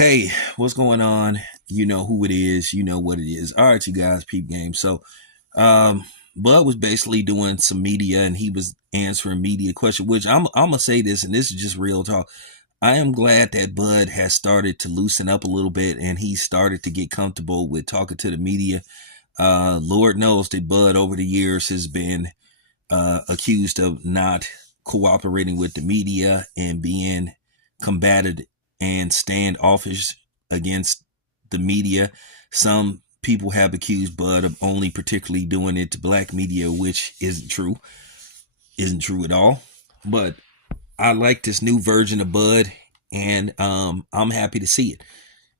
Hey, what's going on? You know who it is. You know what it is. All right, you guys, peep game. Um, Bud was basically doing some media, and he was answering media questions. Which I'm gonna say this, and this is just real talk. I am glad that Bud has started to loosen up a little bit, and he started to get comfortable with talking to the media. Lord knows that Bud over the years has been accused of not cooperating with the media and being combated and standoffish against the media. Some people have accused Bud of only particularly doing it to black media, which isn't true at all. But I like this new version of Bud, and I'm happy to see it.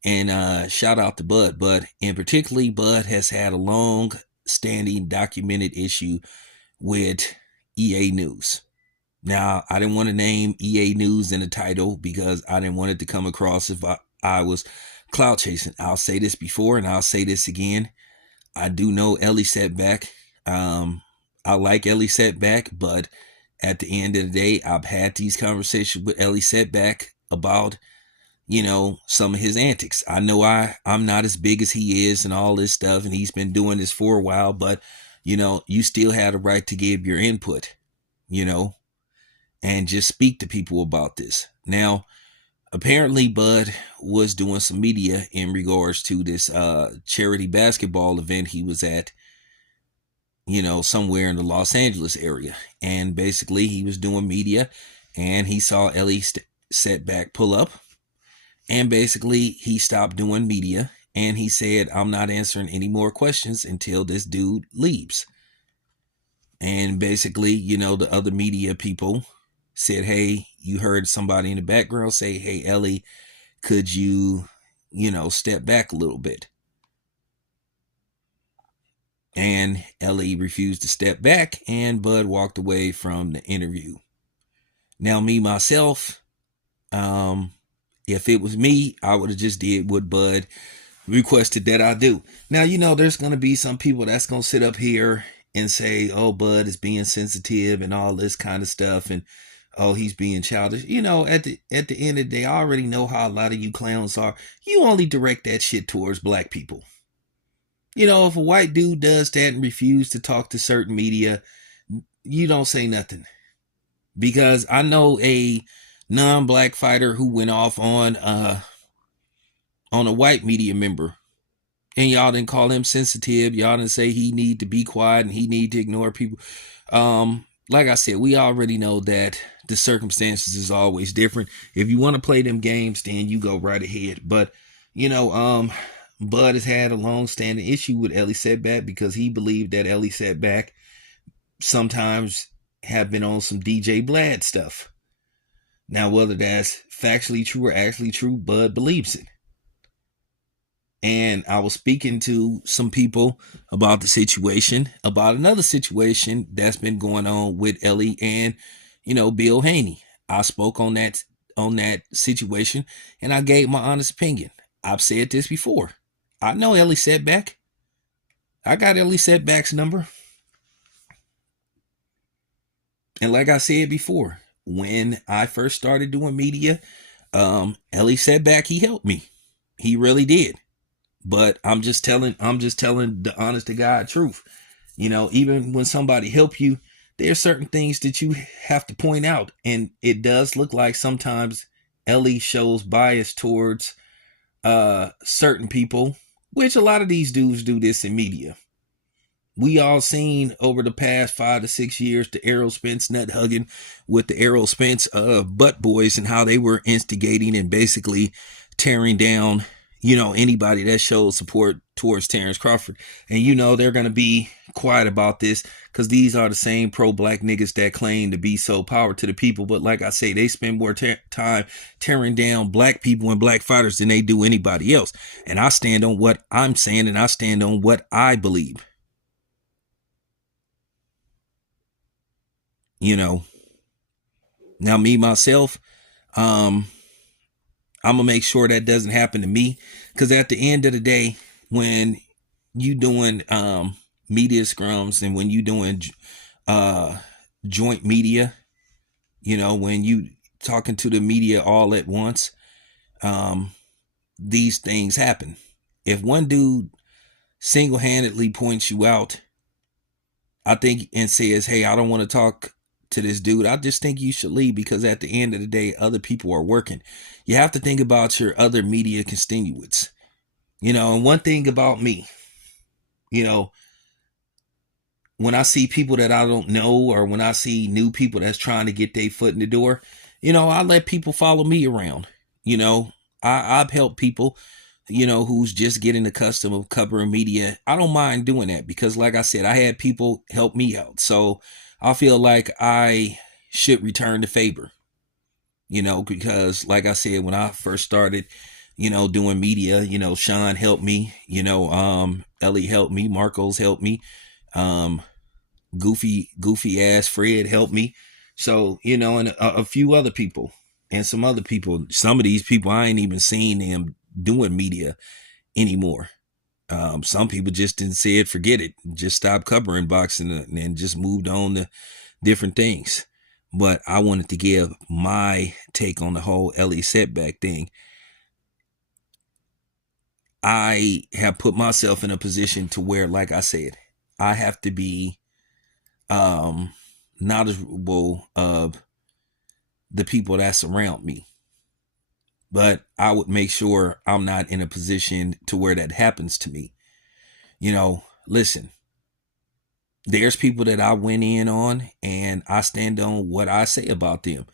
And shout out to Bud. But in particularly, Bud has had a long standing documented issue with EA News. Now, I didn't want to name EA News in the title because I didn't want it to come across if I was cloud chasing. I'll say this before and I'll say this again. I do know Ellie Setback. I like Ellie Setback, but at the end of the day, I've had these conversations with Ellie Setback about, some of his antics. I know I'm not as big as he is and all this stuff, and he's been doing this for a while, but you still have the right to give your input, you know, and just speak to people about this. Now, apparently Bud was doing some media in regards to this charity basketball event he was at, somewhere in the Los Angeles area. And basically he was doing media and he saw Ellie Setback pull up, and basically he stopped doing media and he said, I'm not answering any more questions until this dude leaves. And basically, the other media people said, hey, you heard somebody in the background say, hey, Ellie, could you, step back a little bit? And Ellie refused to step back, and Bud walked away from the interview. Now, me, myself, if it was me, I would have just did what Bud requested that I do. Now, there's going to be some people that's going to sit up here and say, oh, Bud is being sensitive and all this kind of stuff. And, oh, he's being childish. At the end of the day, I already know how a lot of you clowns are. You only direct that shit towards black people. If a white dude does that and refuses to talk to certain media, you don't say nothing. Because I know a non-black fighter who went off on a white media member, and y'all didn't call him sensitive. Y'all didn't say he need to be quiet and he need to ignore people. Like I said, we already know that the circumstances is always different. If you want to play them games, then you go right ahead. But Bud has had a long-standing issue with Ellie Setback because he believed that Ellie Setback sometimes have been on some DJ Blad stuff. Now, whether that's factually true or actually true, Bud believes it. And I was speaking to some people about the situation, about another situation that's been going on with Ellie and, Bill Haney. I spoke on that situation, and I gave my honest opinion. I've said this before. I know Ellie Setback. I got Ellie Setback's number. And like I said before, when I first started doing media, Ellie Setback, he helped me. He really did. But I'm just telling the honest to God truth. Even when somebody help you, there are certain things that you have to point out. And it does look like sometimes Ellie shows bias towards certain people, which a lot of these dudes do this in media. We all seen over the past 5 to 6 years the Errol Spence nut hugging with the Errol Spence butt boys, and how they were instigating and basically tearing down, anybody that shows support towards Terrence Crawford. And they're going to be quiet about this because these are the same pro-black niggas that claim to be so power to the people. But like I say, they spend more time tearing down black people and black fighters than they do anybody else. And I stand on what I'm saying, and I stand on what I believe. Now me, myself, I'm gonna make sure that doesn't happen to me, because at the end of the day, when you doing media scrums and when you doing joint media, when you talking to the media all at once, these things happen. If one dude single-handedly points you out, I think, and says, hey, I don't want to talk to this dude, I just think you should leave, because at the end of the day, other people are working. You have to think about your other media constituents. And one thing about me, you know, when I see people that I don't know, or when I see new people that's trying to get their foot in the door, I let people follow me around. I've helped people, who's just getting accustomed of covering media. I don't mind doing that, because like I said, I had people help me out. So I feel like I should return the favor, because like I said, when I first started, doing media, Sean helped me, Ellie helped me, Marcos helped me, um, goofy ass Fred helped me. So, and a few other people and some other people. Some of these people, I ain't even seen them doing media anymore. Some people just didn't say it, forget it, just stopped covering boxing and just moved on to different things. But I wanted to give my take on the whole Ellie setback thing. I have put myself in a position to where, like I said, I have to be knowledgeable of the people that surround me. But I would make sure I'm not in a position to where that happens to me. Listen, there's people that I went in on, and I stand on what I say about them.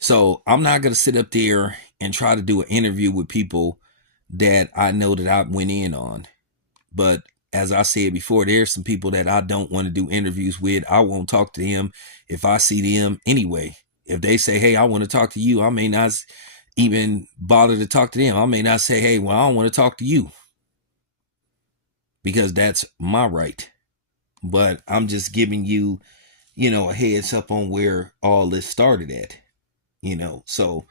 So I'm not going to sit up there and try to do an interview with people that I know that I went in on. But as I said before, there's some people that I don't want to do interviews with. I won't talk to them if I see them anyway. If they say, hey, I want to talk to you, I may not even bother to talk to them. I may not say, hey, well, I don't want to talk to you, because that's my right. But I'm just giving you, a heads up on where all this started at, So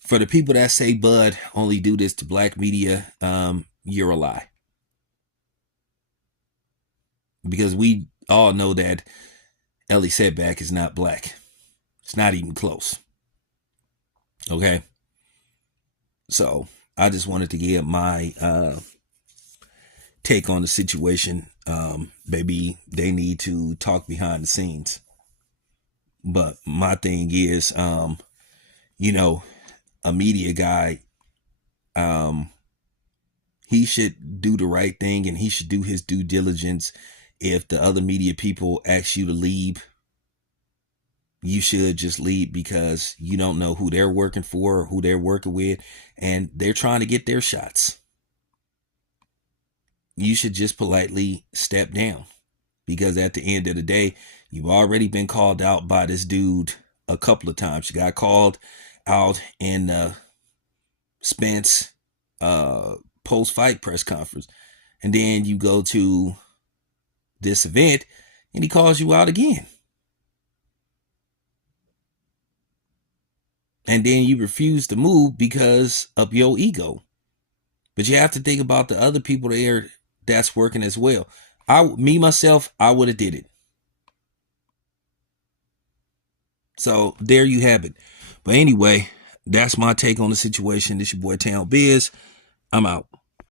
for the people that say Bud only do this to black media, you're a lie. Because we all know that Ellie Setback is not black. It's not even close. Okay? So I just wanted to give my take on the situation. Maybe they need to talk behind the scenes. But my thing is, a media guy, he should do the right thing, and he should do his due diligence. If the other media people ask you to leave, you should just leave, because you don't know who they're working for or who they're working with, and they're trying to get their shots. You should just politely step down, because at the end of the day, you've already been called out by this dude a couple of times. You got called out in Spence post-fight press conference, and then you go to this event and he calls you out again. And then you refuse to move because of your ego. But you have to think about the other people there that's working as well. Myself, I would have did it. So there you have it. But anyway, that's my take on the situation. This your boy Town Biz. I'm out.